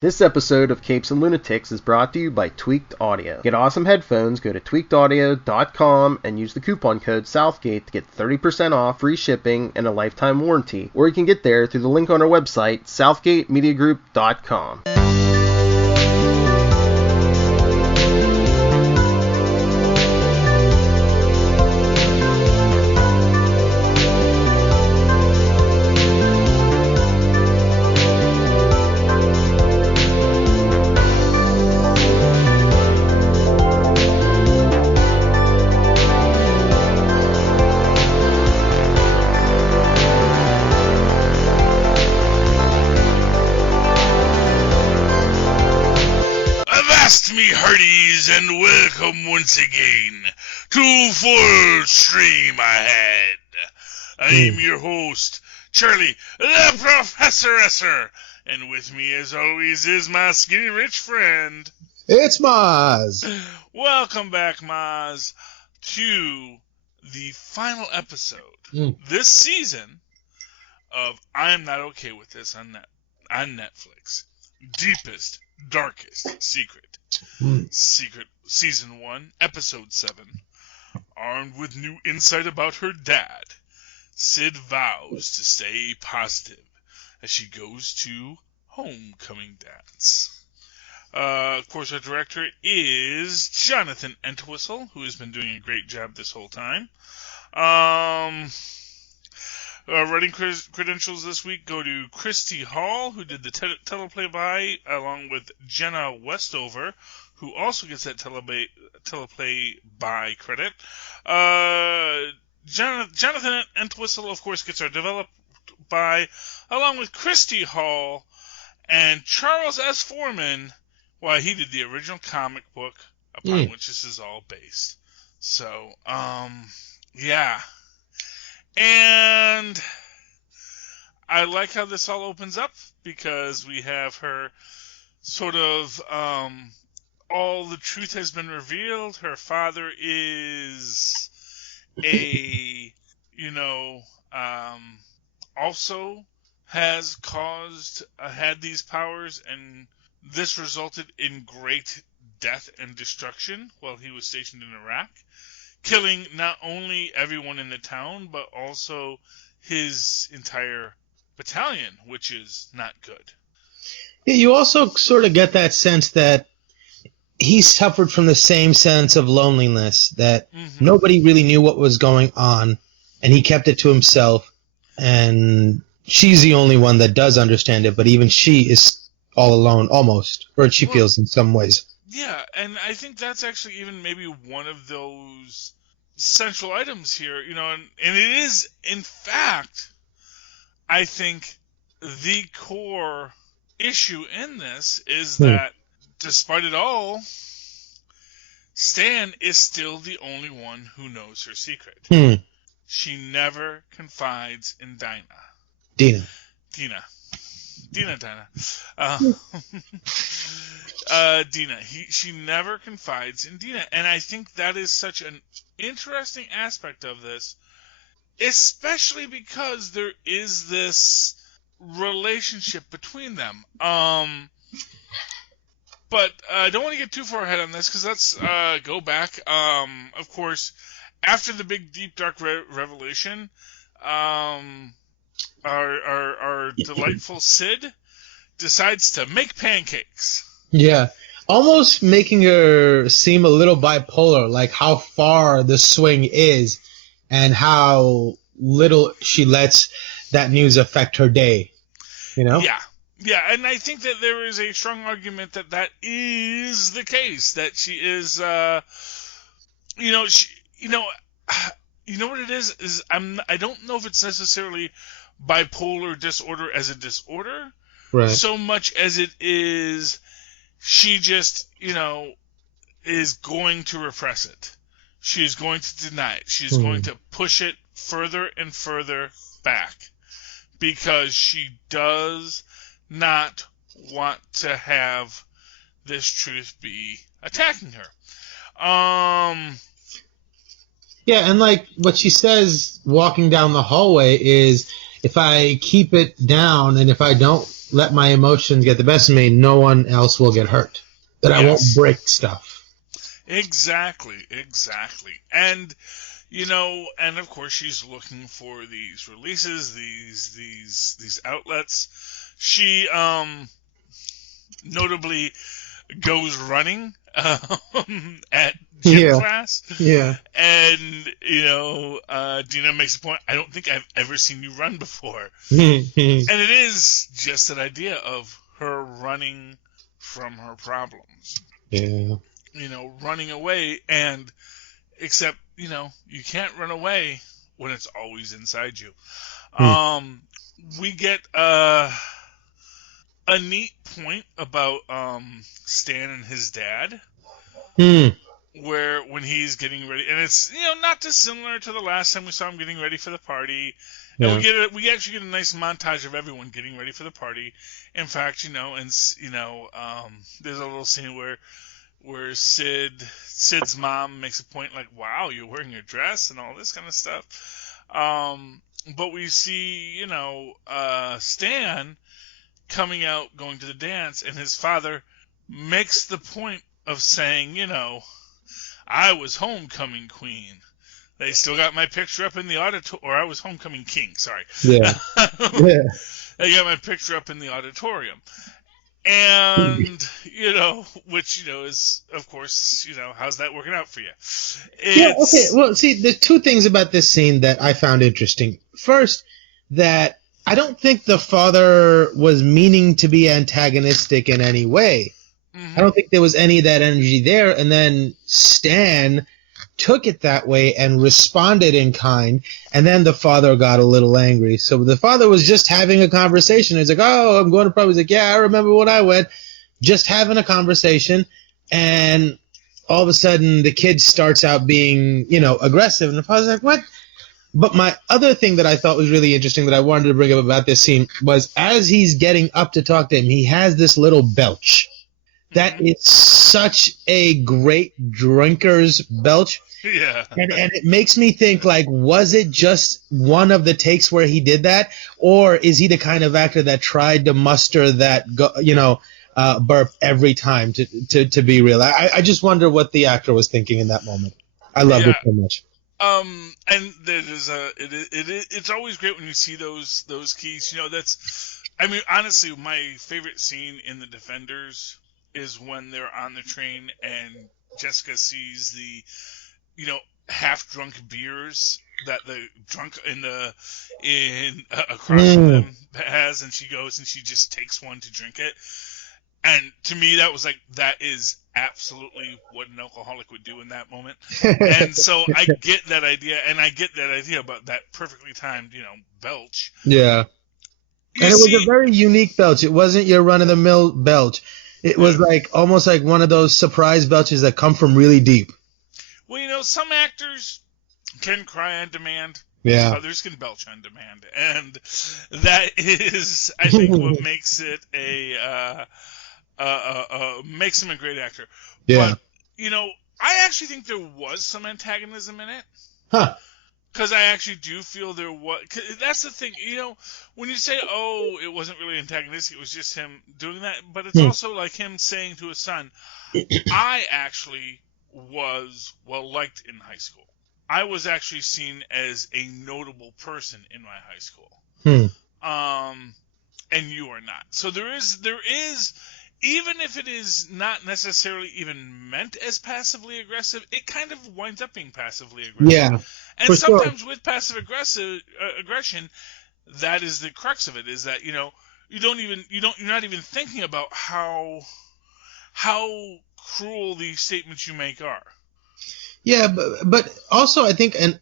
This episode of Capes and Lunatics is brought to you by Tweaked Audio. Get awesome headphones, go to tweakedaudio.com and use the coupon code Southgate to get 30% off, free shipping, and a lifetime warranty. Or you can get there through the link on our website, southgatemediagroup.com. And welcome once again to Full Stream Ahead. I am your host, Charlie, the Professor Esser, and with me as always is my skinny rich friend. It's Mozz. Welcome back, Mozz, to the final episode this season of I Am Not Okay With This on Netflix. Deepest, Darkest Secret. Secret Season 1, Episode 7. Armed with new insight about her dad, Sid vows to stay positive as she goes to homecoming dance. Of course, our director is Jonathan Entwistle, who has been doing a great job this whole time. Writing credentials this week go to Christy Hall, who did the teleplay by, along with Jenna Westover, who also gets that teleplay by credit. Jonathan Entwistle, of course, gets our developed by, along with Christy Hall and Charles S. Foreman, why he did the original comic book upon which this is all based. So, yeah. And I like how this all opens up because we have her sort of, all the truth has been revealed. Her father is also has had these powers, and this resulted in great death and destruction while he was stationed in Iraq, killing not only everyone in the town, but also his entire battalion, which is not good. Yeah, you also sort of get that sense that he suffered from the same sense of loneliness, that nobody really knew what was going on, and he kept it to himself, and she's the only one that does understand it, but even she is all alone, almost, or she feels in some ways. Yeah, and I think that's actually even maybe one of those central items here, and it is, in fact, I think the core issue in this is that despite it all, Stan is still the only one who knows her secret. She never confides in Dinah. She never confides in Dina, and I think that is such an interesting aspect of this, especially because there is this relationship between them. But I don't want to get too far ahead on this, because let's go back. Of course, after the big, deep, dark revelation, our delightful Sid decides to make pancakes. Yeah, almost making her seem a little bipolar, like how far the swing is and how little she lets that news affect her day, Yeah, and I think that there is a strong argument that is the case, that she is, you know what it is I don't know if it's necessarily bipolar disorder as a disorder, right, so much as it is she just, is going to repress it. She is going to deny it. She's going to push it further and further back because she does not want to have this truth be attacking her. Yeah, and like what she says walking down the hallway is, if I keep it down and if I don't let my emotions get the best of me, no one else will get hurt. That I won't break stuff. Exactly. And, and of course she's looking for these releases, these outlets. She, notably goes running at gym class. Yeah. And, Dina makes a point, I don't think I've ever seen you run before. And it is just that idea of her running from her problems. Yeah. Running away, and except, you can't run away when it's always inside you. We get a neat point about Stan and his dad, where when he's getting ready, and it's not dissimilar to the last time we saw him getting ready for the party, and we actually get a nice montage of everyone getting ready for the party. In fact, there's a little scene where Sid's mom makes a point like, "Wow, you're wearing your dress," and all this kind of stuff. But we see Stan coming out, going to the dance, and his father makes the point of saying, I was homecoming queen. They still got my picture up in the auditorium, or I was homecoming king, sorry. Yeah. They got my picture up in the auditorium. And, which, is, of course, how's that working out for you? Okay. Well, see, there's two things about this scene that I found interesting. First, that I don't think the father was meaning to be antagonistic in any way. I don't think there was any of that energy there. And then Stan took it that way and responded in kind. And then the father got a little angry. So the father was just having a conversation. He's like, "Oh, I'm going to probably." He's like, "Yeah, I remember when I went." Just having a conversation. And all of a sudden the kid starts out being, aggressive. And the father's like, "What?" But my other thing that I thought was really interesting that I wanted to bring up about this scene was as he's getting up to talk to him, he has this little belch. That is such a great drinker's belch. Yeah. And it makes me think, like, was it just one of the takes where he did that? Or is he the kind of actor that tried to muster that, burp every time to be real? I just wonder what the actor was thinking in that moment. I loved it so much. And it's always great when you see those keys. Honestly, my favorite scene in The Defenders is when they're on the train and Jessica sees the, half-drunk beers that the drunk across from them has, and she goes and she just takes one to drink it. And to me, that was like, that is absolutely what an alcoholic would do in that moment. And so I get that idea, and I get that idea about that perfectly timed, belch. Yeah. And it was a very unique belch. It wasn't your run-of-the-mill belch. It was like almost like one of those surprise belches that come from really deep. Well, some actors can cry on demand. Yeah. Others can belch on demand. And that is, I think, what makes it makes him a great actor. Yeah. But, I actually think there was some antagonism in it. Huh. Because I actually do feel there was. That's the thing, when you say, "Oh, it wasn't really antagonistic, it was just him doing that," but it's also like him saying to his son, "I actually was well liked in high school. I was actually seen as a notable person in my high school, and you are not." So there is. Even if it is not necessarily even meant as passively aggressive, it kind of winds up being passively aggressive. Yeah. And sometimes with passive aggression, that is the crux of it, is that, you're not even thinking about how cruel these statements you make are. Yeah, but also I think, and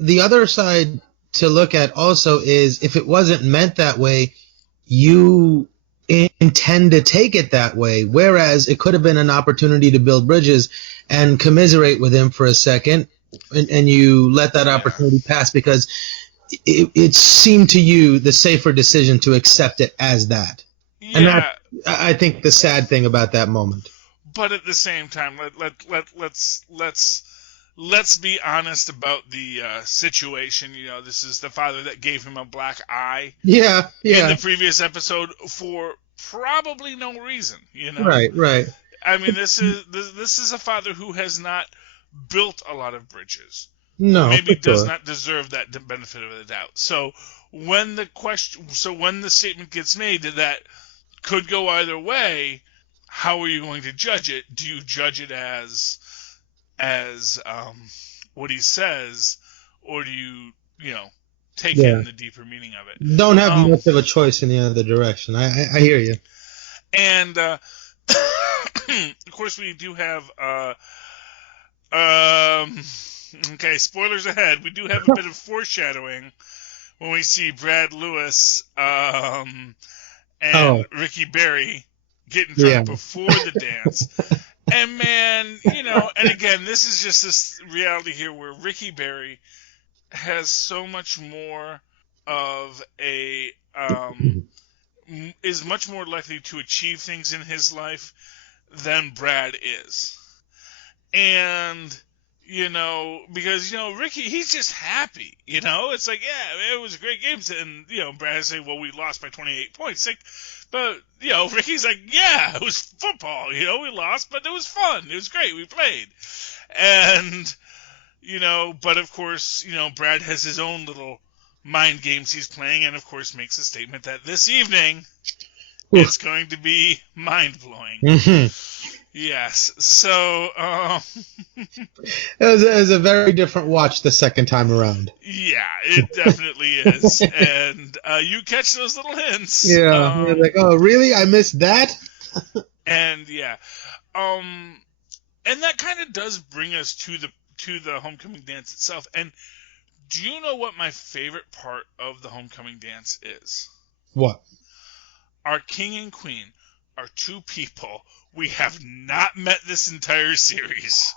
the other side to look at also is, if it wasn't meant that way, you intend to take it that way, whereas it could have been an opportunity to build bridges and commiserate with him for a second, and you let that opportunity pass because it seemed to you the safer decision to accept it as that. Yeah. And that, I think, the sad thing about that moment. But at the same time, let's let's be honest about the situation. You know, this is the father that gave him a black eye. Yeah. In the previous episode for probably no reason. You know. Right. I mean, this is a father who has not built a lot of bridges. No, maybe does not deserve that benefit of the doubt. So when the statement gets made that could go either way, how are you going to judge it? Do you judge it as what he says, or do you take in the deeper meaning of it? Don't have much of a choice in the other direction. I hear you. And of course, we do have okay, spoilers ahead. We do have a bit of foreshadowing when we see Brad Lewis and Ricky Berry getting drunk before the dance. And man, and again, this is just this reality here where Ricky Berry has so much more of a is much more likely to achieve things in his life than Brad is. And because Ricky, he's just happy. It's like, yeah, it was a great game, and Brad say, well, we lost by 28 points. Like, but Ricky's like, yeah, it was football. We lost, but it was fun. It was great. We played, and but of course, Brad has his own little mind games he's playing, and of course makes a statement that this evening it's going to be mind blowing. Mm-hmm. Yes, so it was a very different watch the second time around. Yeah, it definitely is, and you catch those little hints. Yeah, you're like, oh, really? I missed that. And yeah, and that kind of does bring us to the homecoming dance itself. And do you know what my favorite part of the homecoming dance is? What? Our king and queen are two people we have not met this entire series.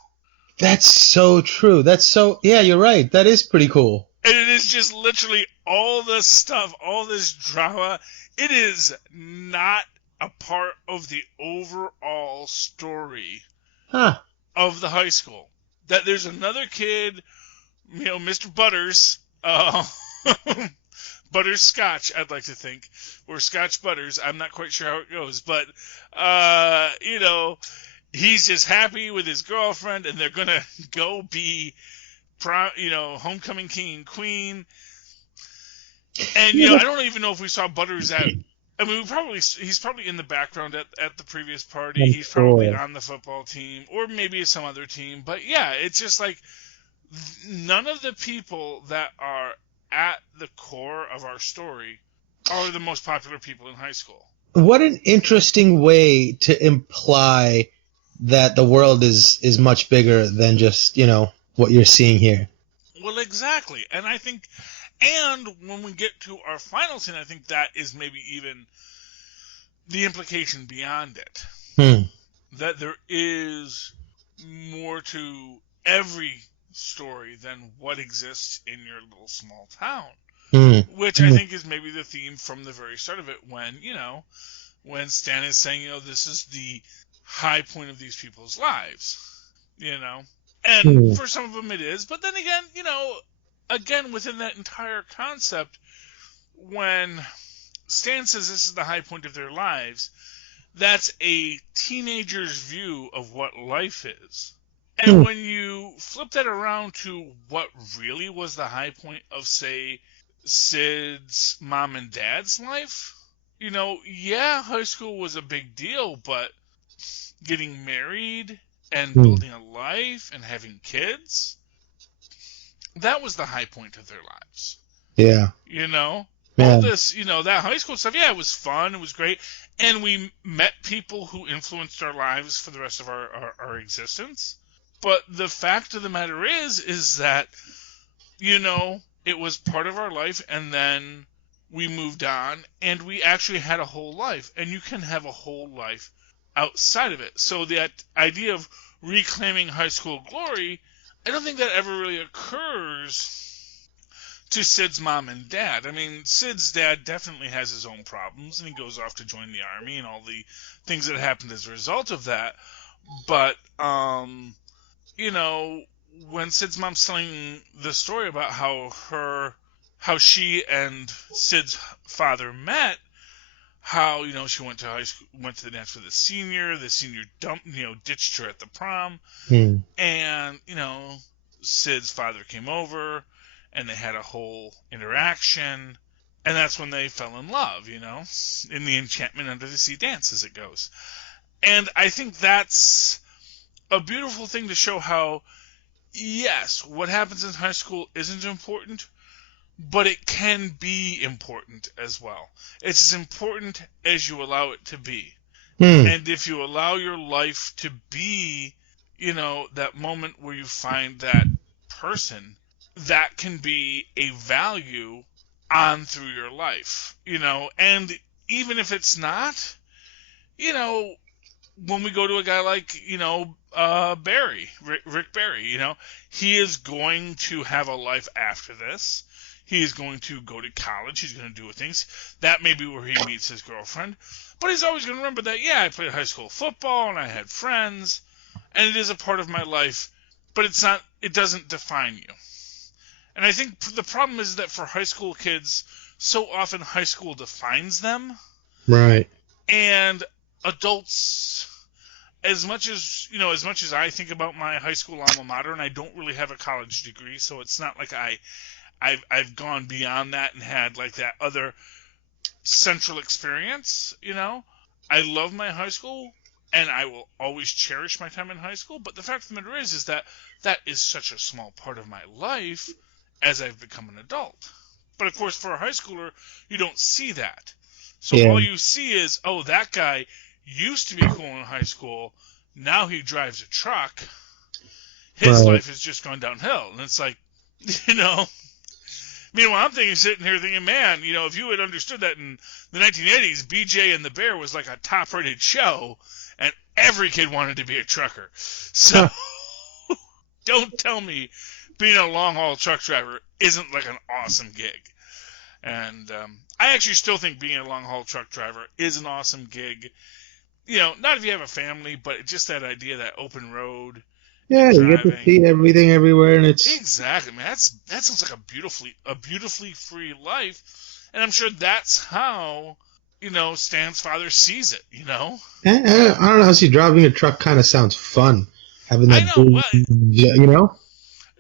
That's so true. Yeah, you're right. That is pretty cool. And it is just literally all this stuff, all this drama. It is not a part of the overall story of the high school. That there's another kid, Mr. Butters, Butters Scotch, I'd like to think, or Scotch Butters. I'm not quite sure how it goes, but he's just happy with his girlfriend, and they're gonna go be, homecoming king and queen. And I don't even know if we saw Butters at. I mean, he's probably in the background at the previous party. He's probably on the football team, or maybe some other team. But yeah, it's just like none of the people that are at the core of our story are the most popular people in high school. What an interesting way to imply that the world is much bigger than just, what you're seeing here. Well, exactly. And I think, and when we get to our final scene, I think that is maybe even the implication beyond it. That there is more to every story than what exists in your little small town. Which I think is maybe the theme from the very start of it when Stan is saying, this is the high point of these people's lives, and for some of them it is, but then again, within that entire concept, when Stan says this is the high point of their lives, that's a teenager's view of what life is. And when you flip that around to what really was the high point of, say, Sid's mom and dad's life, high school was a big deal, but getting married and building a life and having kids, that was the high point of their lives. Yeah. All this, that high school stuff, it was fun, it was great, and we met people who influenced our lives for the rest of our existence. But the fact of the matter is that, it was part of our life, and then we moved on, and we actually had a whole life, and you can have a whole life outside of it. So that idea of reclaiming high school glory, I don't think that ever really occurs to Sid's mom and dad. I mean, Sid's dad definitely has his own problems, and he goes off to join the army and all the things that happened as a result of that. But, when Sid's mom's telling the story about how she and Sid's father met, how, she went to high school, went to the dance with the senior ditched her at the prom, and, Sid's father came over, and they had a whole interaction, and that's when they fell in love, in the enchantment under the sea dance, as it goes. And I think that's a beautiful thing to show how, yes, what happens in high school isn't important, but it can be important as well. It's as important as you allow it to be. And if you allow your life to be, that moment where you find that person, that can be a value on through your life, and even if it's not, when we go to a guy like, Barry, Rick Barry, he is going to have a life after this. He is going to go to college. He's going to do things. That may be where he meets his girlfriend. But he's always going to remember that, I played high school football and I had friends, and it is a part of my life, but it doesn't define you. And I think the problem is that for high school kids, so often high school defines them. Right. And adults, as much as I think about my high school alma mater, and I don't really have a college degree, so it's not like I've gone beyond that and had like that other central experience, I love my high school, and I will always cherish my time in high school, but the fact of the matter is that is such a small part of my life as I've become an adult. But of course, for a high schooler, you don't see that. So all you see is, oh, that guy used to be cool in high school, now he drives a truck, his life has just gone downhill, and it's like, meanwhile, I'm sitting here thinking, man, if you had understood that in the 1980s, BJ and the Bear was like a top-rated show, and every kid wanted to be a trucker. So, don't tell me being a long-haul truck driver isn't like an awesome gig. And I actually still think being a long-haul truck driver is an awesome gig. Not if you have a family, but just that idea, that open road. Yeah, you get to see everything everywhere, and it's exactly, man. That sounds like a beautifully free life, and I'm sure that's how Stan's father sees it. I don't know. See, driving a truck kind of sounds fun. Having that,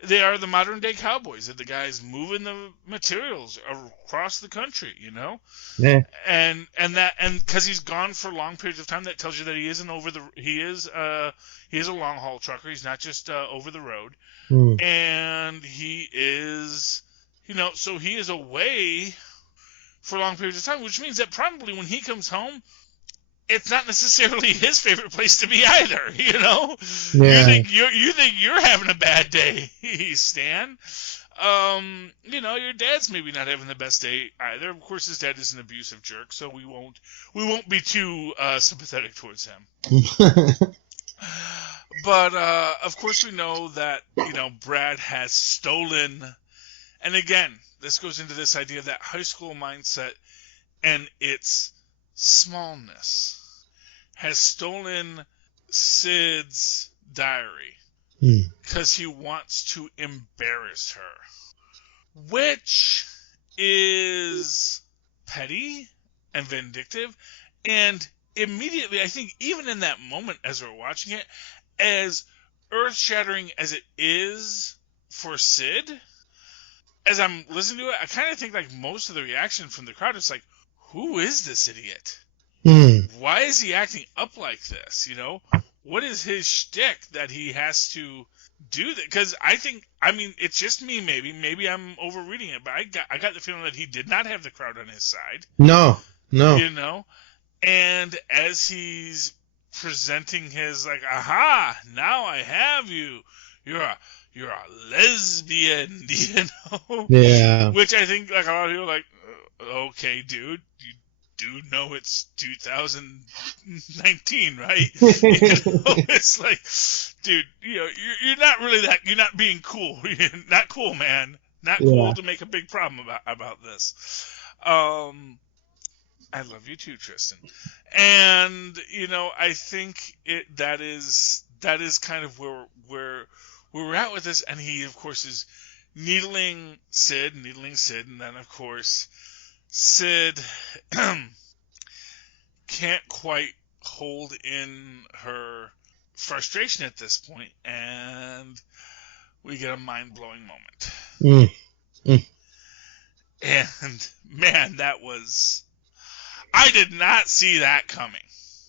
they are the modern day cowboys. They're the guys moving the materials across the country. Yeah. And because he's gone for long periods of time, that tells you that he isn't he is a long haul trucker. He's not just over the road. And he is, so he is away for long periods of time, which means that probably when he comes home, it's not necessarily his favorite place to be either. Yeah. You think you're having a bad day, Stan. Your dad's maybe not having the best day either. Of course, his dad is an abusive jerk, so we won't be too sympathetic towards him. But of course, we know that Brad has stolen, and again, this goes into this idea of that high school mindset and its smallness, has stolen Sid's diary because he wants to embarrass her, which is petty and vindictive. And immediately, I think even in that moment as we're watching it, as earth-shattering as it is for Sid, as I'm listening to it, I kind of think like most of the reaction from the crowd is like, who is this idiot? Why is he acting up like this? What is his shtick that he has to do that? Because it's just me. Maybe I'm overreading it, but I got the feeling that he did not have the crowd on his side. No. And as he's presenting his like, aha, now I have you. You're a lesbian, Yeah. Which I think like a lot of people are like, okay, dude, you do know it's 2019, right? It's like, dude, you're not really that. You're not being cool. You're not cool, man. Not cool to make a big problem about this. I love you too, Tristan. And I think that is kind of where where we're at with this, and he, of course, is needling Sid, and then, of course, Sid can't quite hold in her frustration at this point, and we get a mind-blowing moment. And, man, that was... I did not see that coming.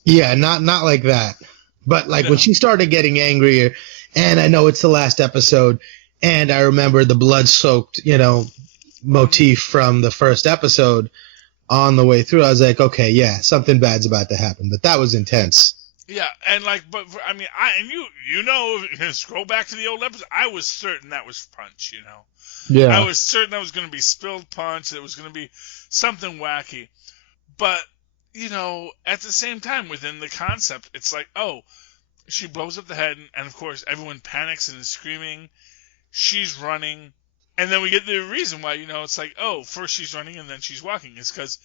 Yeah, not like that. But, like, when she started getting angrier, and I know it's the last episode, and I remember the blood-soaked, motif from the first episode on the way through, I was like, okay, yeah, something bad's about to happen. But that was intense. Yeah, and, scroll back to the old episode, I was certain that was punch, Yeah. I was certain that was going to be spilled punch, that it was going to be something wacky. But, at the same time, within the concept, it's like, oh, she blows up the head, and of course, everyone panics and is screaming. She's running. And then we get the reason why, it's like, oh, first she's running and then she's walking. It's because,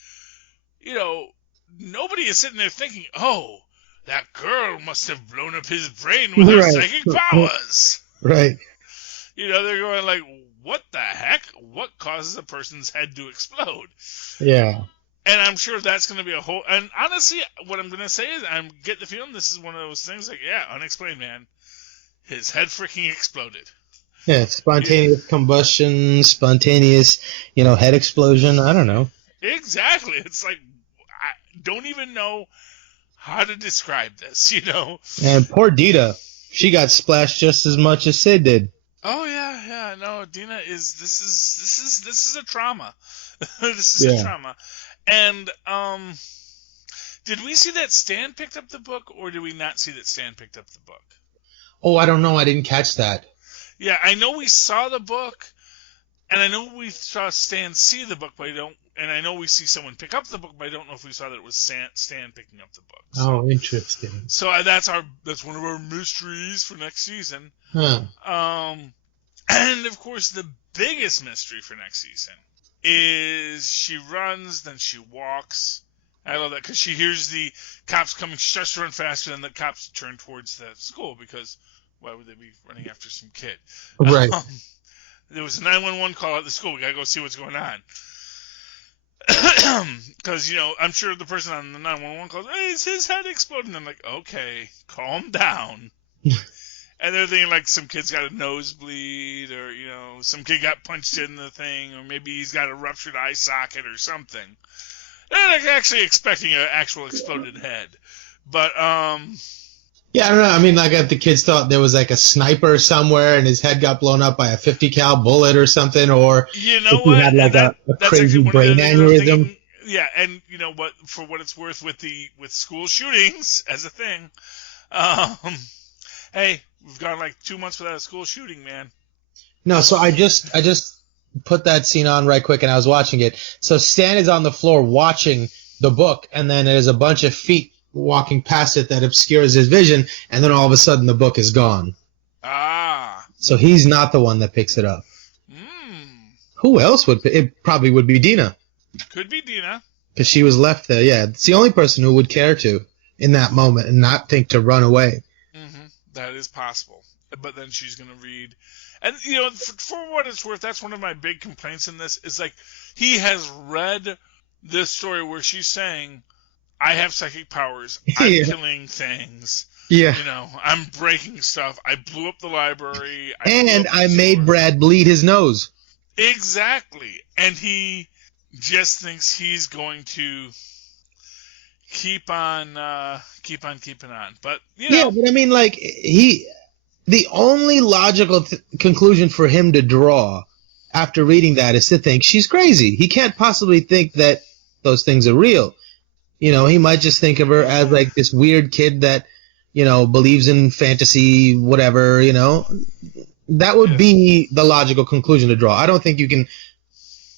nobody is sitting there thinking, oh, that girl must have blown up his brain with her psychic powers. Right. They're going like, what the heck? What causes a person's head to explode? Yeah. And I'm sure that's going to be a whole... And honestly, what I'm going to say is I get the feeling this is one of those things like, yeah, unexplained, man. His head freaking exploded. Yeah, spontaneous combustion, spontaneous, head explosion. I don't know. Exactly. It's like, I don't even know how to describe this, And poor Dita. She got splashed just as much as Sid did. Oh, yeah. No, Dina is... This is a trauma. This is a trauma. And, did we see that Stan picked up the book, or did we not see that Stan picked up the book? Oh, I don't know. I didn't catch that. Yeah, I know we saw the book, and I know we saw Stan see the book, but and I know we see someone pick up the book, but I don't know if we saw that it was Stan picking up the book. So, oh, interesting. So that's one of our mysteries for next season. Huh. And of course, the biggest mystery for next season is she runs, then she walks. I love that because she hears the cops coming. She starts to run faster, and the cops turn towards the school because why would they be running after some kid? Right. There was a 911 call at the school. We gotta go see what's going on. Because I'm sure the person on the 911 calls, hey, is his head exploding? I'm like, okay, calm down. And they're thinking like some kid's got a nosebleed, or some kid got punched in the thing, or maybe he's got a ruptured eye socket or something. They're like actually expecting an actual exploded head, but yeah, I don't know. I mean, like if the kids thought there was like a sniper somewhere and his head got blown up by a 50 cal bullet or something, or if he had like a crazy brain aneurysm. Yeah, and what? For what it's worth, with school shootings as a thing, hey, we've gone like 2 months without a school shooting, man. No, so I just put that scene on right quick, and I was watching it. So Stan is on the floor watching the book, and then there's a bunch of feet walking past it that obscures his vision, and then all of a sudden the book is gone. Ah. So he's not the one that picks it up. Who else would? It probably would be Dina. Could be Dina. Because she was left there, yeah. It's the only person who would care to in that moment and not think to run away. Mm-hmm. That is possible. But then she's going to read. And, for what it's worth, that's one of my big complaints in this, is like, he has read this story where she's saying, I have psychic powers, I'm killing things, I'm breaking stuff, I blew up the library, I made Brad bleed his nose. Exactly. And he just thinks he's going to keep on keeping on. But, Yeah, but I mean, like, the only logical conclusion for him to draw after reading that is to think she's crazy. He can't possibly think that those things are real. He might just think of her as like this weird kid that, believes in fantasy, whatever, That would be the logical conclusion to draw. I don't think you can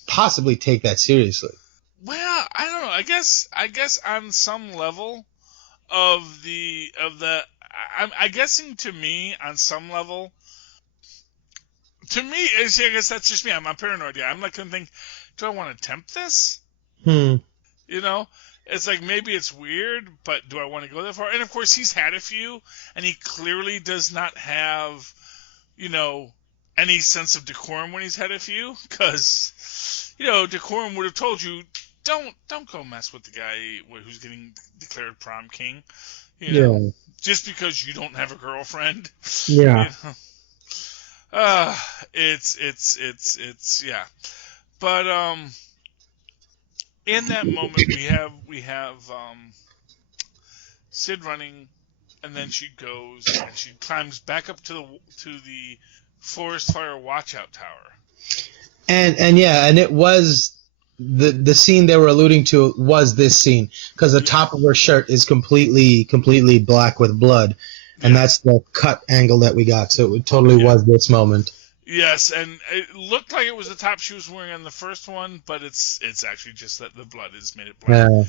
possibly take that seriously. Well, I don't know. I guess on some level I'm guessing to me, on some level, I guess that's just me. I'm paranoid. Yeah, I'm like going to think, do I want to tempt this? It's like, maybe it's weird, but do I want to go that far? And of course, he's had a few, and he clearly does not have any sense of decorum when he's had a few, because, decorum would have told you, don't go mess with the guy who's getting declared prom king, just because you don't have a girlfriend. Yeah. It's yeah. But in that moment we have Sid running, and then she goes and she climbs back up to the forest fire watchout tower. And it was the scene they were alluding to was this scene, because the top of her shirt is completely black with blood, and that's the cut angle that we got. So it totally was this moment. Yes, and it looked like it was the top she was wearing on the first one, but it's actually just that the blood has made it black. Yeah.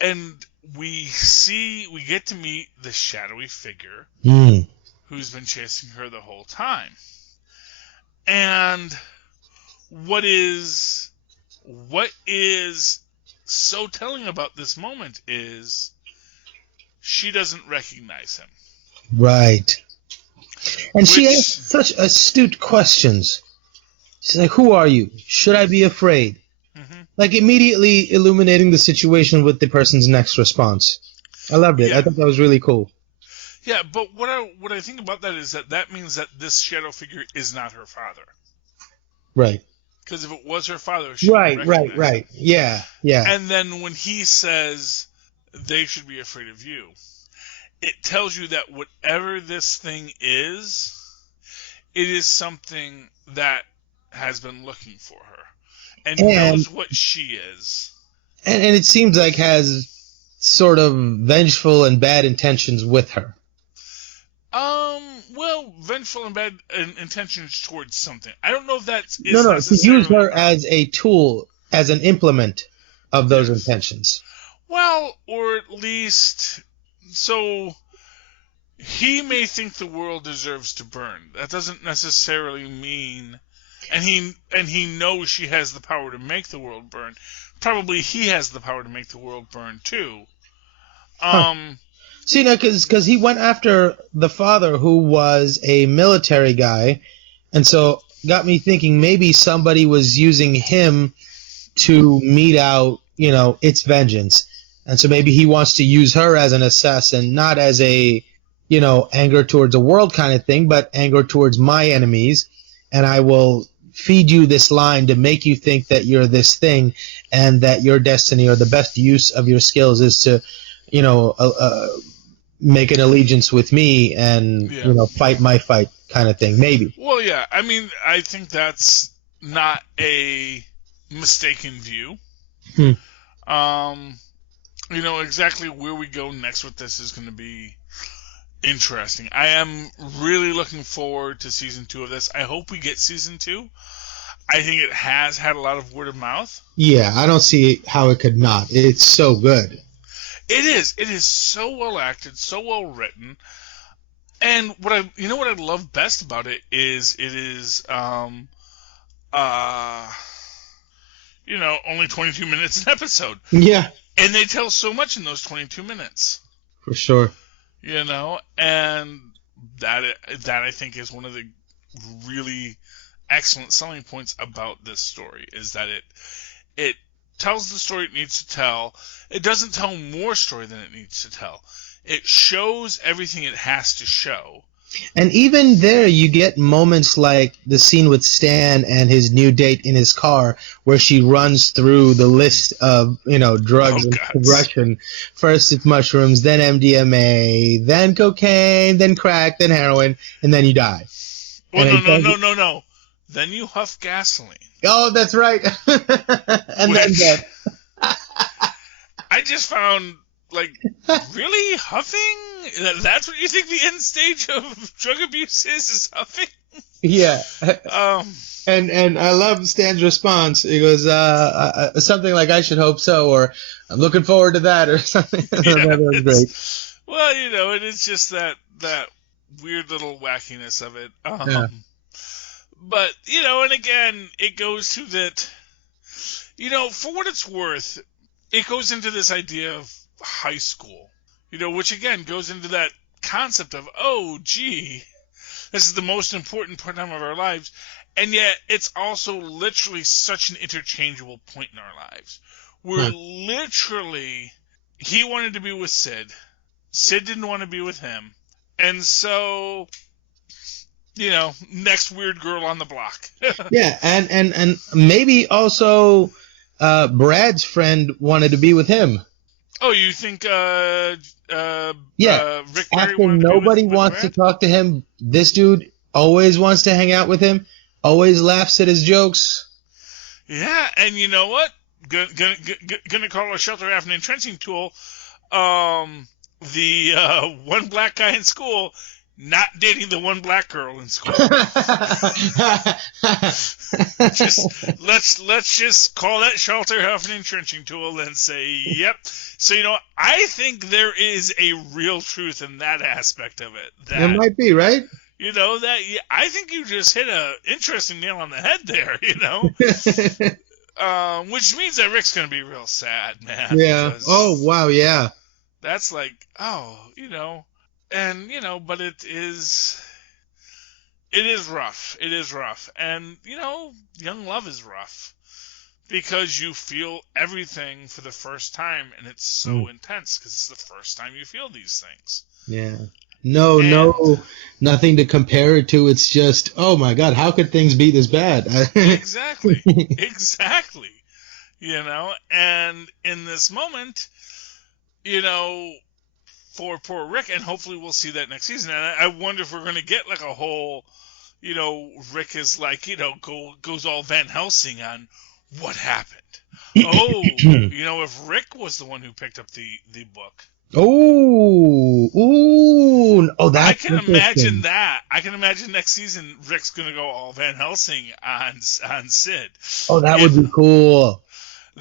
And we get to meet the shadowy figure who's been chasing her the whole time. And what is so telling about this moment is she doesn't recognize him. Right. And she asks such astute questions. She's like, "Who are you? Should I be afraid?" Mm-hmm. Like, immediately illuminating the situation with the person's next response. I loved it. Yeah. I thought that was really cool. Yeah, but what I think about that is that means that this shadow figure is not her father. Right. Because if it was her father, she would recognize him. Yeah. And then when he says they should be afraid of you, it tells you that whatever this thing is, it is something that has been looking for her and knows what she is. And it seems like has sort of vengeful and bad intentions with her. Well, vengeful and bad intentions towards something. I don't know if that's... No, to use her as a tool, as an implement of those intentions. Well, or at least... So, he may think the world deserves to burn. That doesn't necessarily mean... And he knows she has the power to make the world burn. Probably he has the power to make the world burn, too. See, now, because he went after the father, who was a military guy, and so got me thinking maybe somebody was using him to mete out, its vengeance. And so maybe he wants to use her as an assassin, not as a, anger towards the world kind of thing, but anger towards my enemies. And I will feed you this line to make you think that you're this thing, and that your destiny or the best use of your skills is to, make an allegiance with me and, fight my fight kind of thing, maybe. Well, yeah. I mean, I think that's not a mistaken view. Exactly where we go next with this is going to be interesting. I am really looking forward to season 2 of this. I hope we get season 2. I think it has had a lot of word of mouth. Yeah, I don't see how it could not. It's so good. It is. It is so well acted, so well written, and what I love best about it is only 22 minutes an episode. Yeah. And they tell so much in those 22 minutes. For sure. And that I think is one of the really excellent selling points about this story, is that it tells the story it needs to tell. It doesn't tell more story than it needs to tell. It shows everything it has to show. And even there, you get moments like the scene with Stan and his new date in his car, where she runs through the list of, drugs and progression. First it's mushrooms, then MDMA, then cocaine, then crack, then heroin, and then you die. Well, no. Then you huff gasoline. Oh, that's right. And then death. I just found, really huffing? That's what you think the end stage of drug abuse is huffing? Yeah. And I love Stan's response. He goes, something like, "I should hope so," or "I'm looking forward to that," or something. Yeah, that was great. Well, it is just that weird little wackiness of it. Yeah. But, and again, it goes to that, for what it's worth, it goes into this idea of high school, which again goes into that concept of, oh, gee, This is the most important time of our lives. And yet, it's also literally such an interchangeable point in our lives. We're literally... He wanted to be with Sid. Sid didn't want to be with him. And so... next weird girl on the block. Yeah, and maybe also Brad's friend wanted to be with him. Oh, you think Rick Berry after nobody wants to talk to him, this dude always wants to hang out with him, always laughs at his jokes. Yeah, and you know what? Gonna call a shelter half an entrenching tool. The one black guy in school not dating the one black girl in school. Let's just call that shelter half an entrenching tool and say, yep. So, I think there is a real truth in that aspect of it. There might be, right? I think you just hit a interesting nail on the head there, which means that Rick's going to be real sad, man. Yeah. Oh, wow, yeah. That's like, and, but it is rough. It is rough. And, young love is rough because you feel everything for the first time, and it's so intense because it's the first time you feel these things. Yeah. Nothing to compare it to. It's just, oh my God, how could things be this bad? Exactly. And in this moment, for poor Rick, and hopefully we'll see that next season. And I wonder if we're going to get like a whole, Rick is like, goes all Van Helsing on what happened. Oh, if Rick was the one who picked up the book. Oh, that's I can imagine that. I can imagine next season Rick's going to go all Van Helsing on Sid. Oh, that would be cool.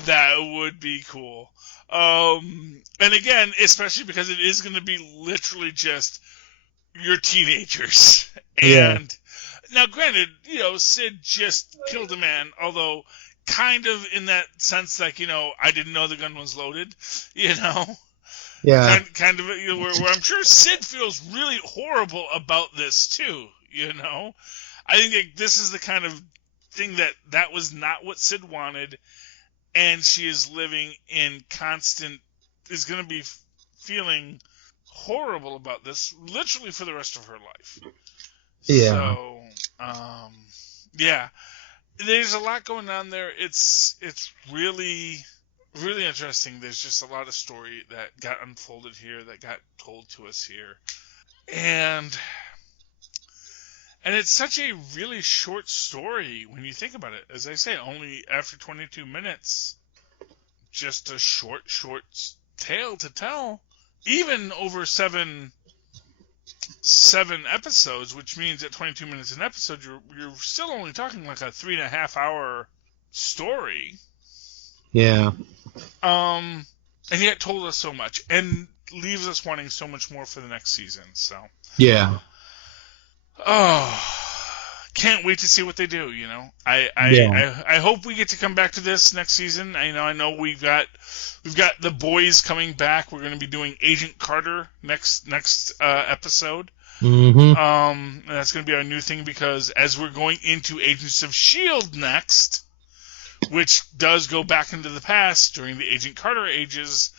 That would be cool. And again, especially because it is going to be literally just your teenagers. And now, granted, Sid just killed a man, although kind of in that sense, like, I didn't know the gun was loaded, Yeah. Kind of, where I'm sure Sid feels really horrible about this too, I think this is the kind of thing that was not what Sid wanted. And she is living in is going to be feeling horrible about this literally for the rest of her life. Yeah. So, there's a lot going on there. It's really, really interesting. There's just a lot of story that got unfolded here, that got told to us here. And it's such a really short story when you think about it. As I say, only after 22 minutes, just a short tale to tell. Even over seven episodes, which means at 22 minutes an episode, you're still only talking like a 3.5 hour story. Yeah. And yet told us so much and leaves us wanting so much more for the next season. So. Yeah. Oh, can't wait to see what they do. I hope we get to come back to this next season. I know we've got the boys coming back. We're going to be doing Agent Carter next episode. Mm-hmm. That's going to be our new thing because as we're going into Agents of S.H.I.E.L.D. next, which does go back into the past during the Agent Carter ages.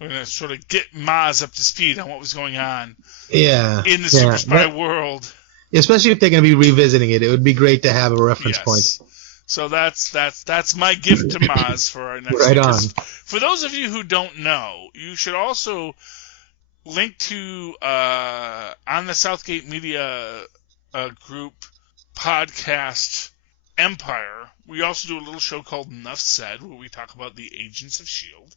We're going to sort of get Mozz up to speed on what was going on in the Super Spy world. Especially if they're going to be revisiting it. It would be great to have a reference point. So that's my gift to Mozz for our next Right on. For those of you who don't know, you should also link to on the Southgate Media group podcast Empire. We also do a little show called Enough Said where we talk about the Agents of S.H.I.E.L.D.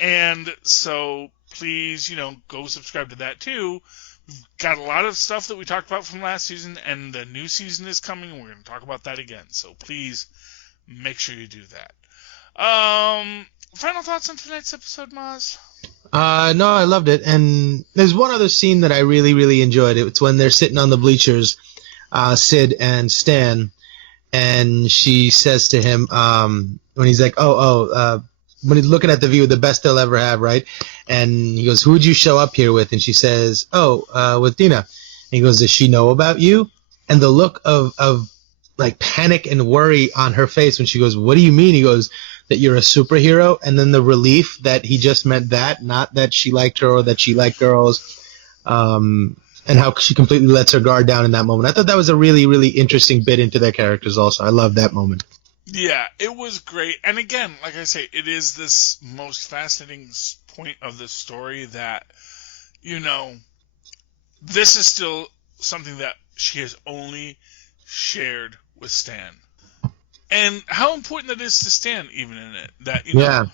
And so please, go subscribe to that too. We've got a lot of stuff that we talked about from last season, and the new season is coming, and we're going to talk about that again. So please make sure you do that. Final thoughts on tonight's episode, Mozz? No, I loved it. And there's one other scene that I really, really enjoyed. It's when they're sitting on the bleachers, Sid and Stan, and she says to him, when he's like, when he's looking at the view, the best they'll ever have, right? And he goes, who'd you show up here with? And she says, with Dina. he goes, does she know about you? And the look of like panic and worry on her face when she goes, what do you mean? He goes, that you're a superhero. And then the relief that he just meant that, not that she liked her or that she liked girls. And how she completely lets her guard down in that moment. I thought that was a really, really interesting bit into their characters also. I love that moment. Yeah, it was great. And again, like I say, it is this most fascinating point of the story that, you know, this is still something that she has only shared with Stan. And how important that is to Stan, even in it. That, you know,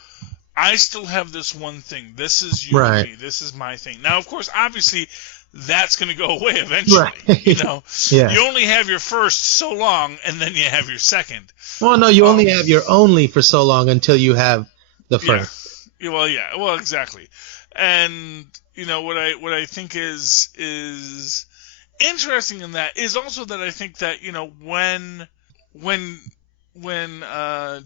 I still have this one thing. This is you and me. This is my thing. Now, of course, obviously, that's going to go away eventually. Right. You know, you only have your first so long, and then you have your second. Well, no, you only have your only for so long until you have the first. Yeah. Well, exactly. And you know what I think is interesting in that is also that I think that, you know, when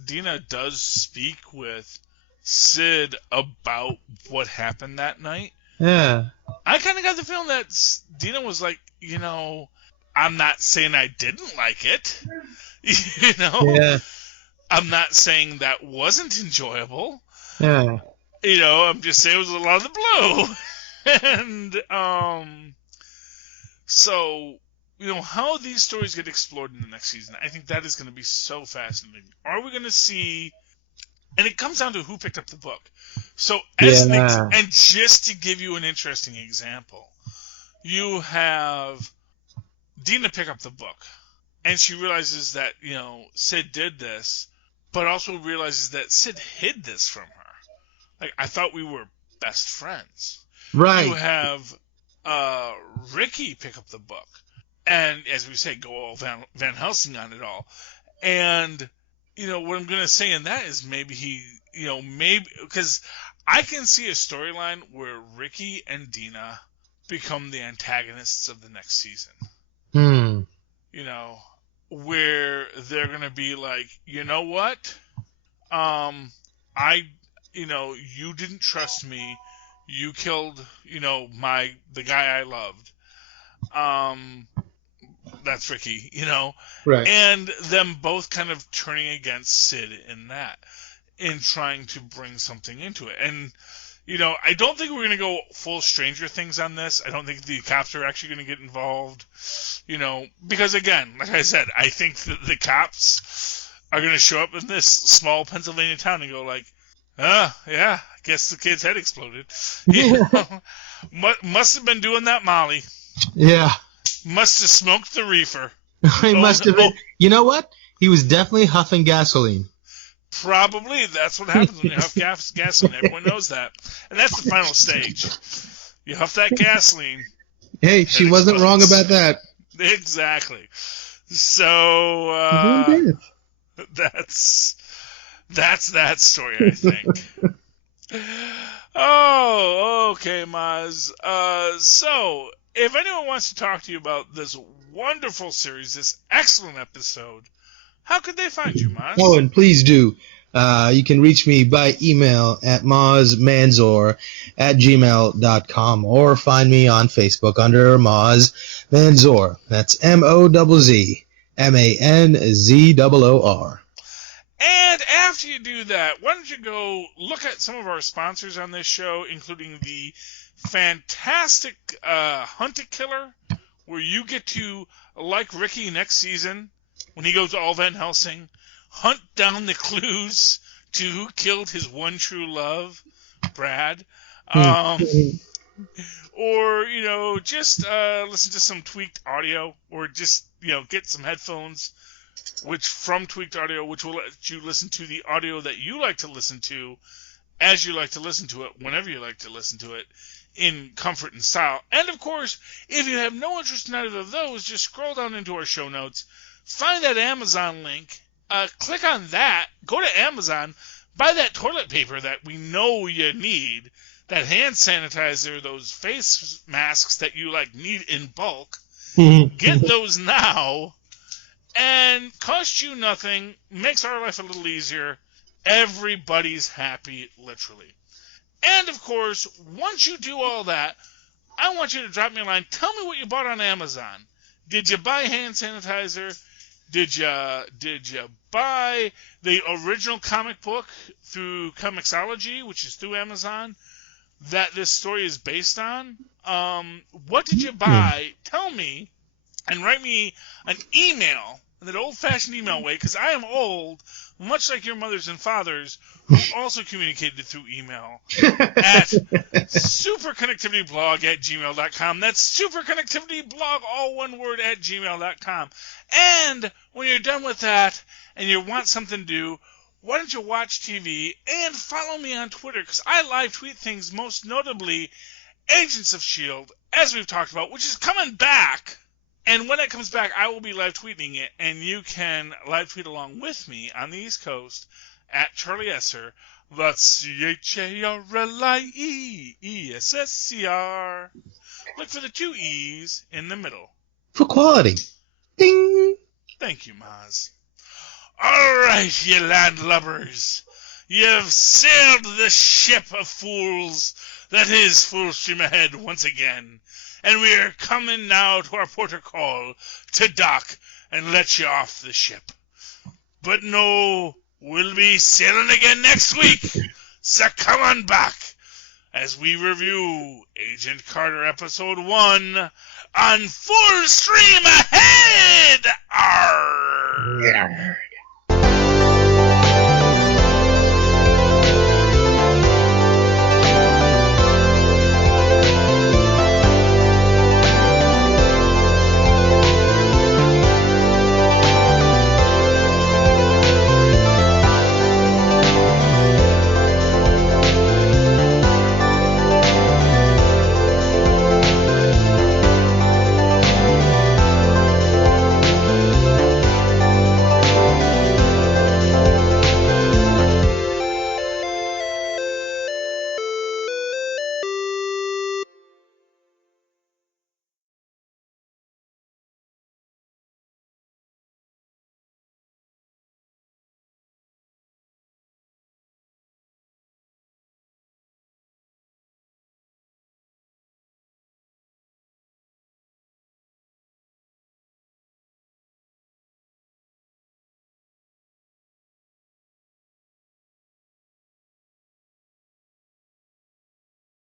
Dina does speak with Sid about what happened that night. Yeah. I kind of got the feeling that Dina was like, you know, I'm not saying I didn't like it. You know? Yeah. I'm not saying that wasn't enjoyable. Yeah. You know, I'm just saying it was a lot of the blue. And, so, you know, how these stories get explored in the next season, I think that is going to be so fascinating. Are we going to see... And it comes down to who picked up the book. So, and just to give you an interesting example, you have Dina pick up the book, and she realizes that, you know, Sid did this, but also realizes that Sid hid this from her. Like, I thought we were best friends. Right. You have Ricky pick up the book, and as we say, go all Van Helsing on it all. And, you know, what I'm going to say in that is maybe because I can see a storyline where Ricky and Dina become the antagonists of the next season. You know, where they're going to be like, you know what? You didn't trust me. You killed, you know, the guy I loved. That's Ricky, you know? Right. And them both kind of turning against Sid in trying to bring something into it. And, you know, I don't think we're going to go full Stranger Things on this. I don't think the cops are actually going to get involved, you know, because again, like I said, I think that the cops are going to show up in this small Pennsylvania town and go like, yeah, I guess the kid's head exploded. You know? Must have been doing that Molly. Yeah. Must have smoked the reefer. He must have been. You know what? He was definitely huffing gasoline. Probably. That's what happens when you huff gasoline. Everyone knows that. And that's the final stage. You huff that gasoline. Hey, she wasn't wrong about that. Exactly. So, that's that story, I think. Oh, okay, Mozz. So, if anyone wants to talk to you about this wonderful series, this excellent episode, how could they find you, Mozz? Oh, and please do. You can reach me by email at mozzmanzoor@gmail.com or find me on Facebook under Mozz Manzoor. That's MOZZMANZOOR. And after you do that, why don't you go look at some of our sponsors on this show, including the fantastic Hunt a Killer, where you get to, like Ricky next season, when he goes all Van Helsing, hunt down the clues to who killed his one true love, Brad. Or, you know, just listen to some tweaked audio, or just, you know, get some headphones from Tweaked Audio, which will let you listen to the audio that you like to listen to, as you like to listen to it, whenever you like to listen to it, in comfort and style. And of course, if you have no interest in either of those, just scroll down into our show notes, find that Amazon link, click on that, go to Amazon, buy that toilet paper that we know you need, that hand sanitizer, those face masks that you need in bulk. Get those now. And cost you nothing, makes our life a little easier. Everybody's happy, literally. And, of course, once you do all that, I want you to drop me a line. Tell me what you bought on Amazon. Did you buy hand sanitizer? Did you buy the original comic book through Comixology, which is through Amazon, that this story is based on? What did you buy? Tell me, and write me an email in that old-fashioned email way, because I am old, much like your mothers and fathers, who also communicated through email at superconnectivityblog@gmail.com. That's superconnectivityblog, all one word, @gmail.com. And when you're done with that and you want something to do, why don't you watch TV and follow me on Twitter, because I live tweet things, most notably Agents of S.H.I.E.L.D., as we've talked about, which is coming back. And when it comes back, I will be live tweeting it, and you can live tweet along with me on the East Coast at Charlie Esser. That's CharlieEssser. Look for the 2 E's in the middle. For quality. Ding! Thank you, Mozz. All right, you landlubbers. You've sailed the ship of fools that is full steam ahead once again. And we're coming now to our port call to dock and let you off the ship. But no, we'll be sailing again next week, so come on back as we review Agent Carter Episode 1 on Full Stream Ahead! Arr!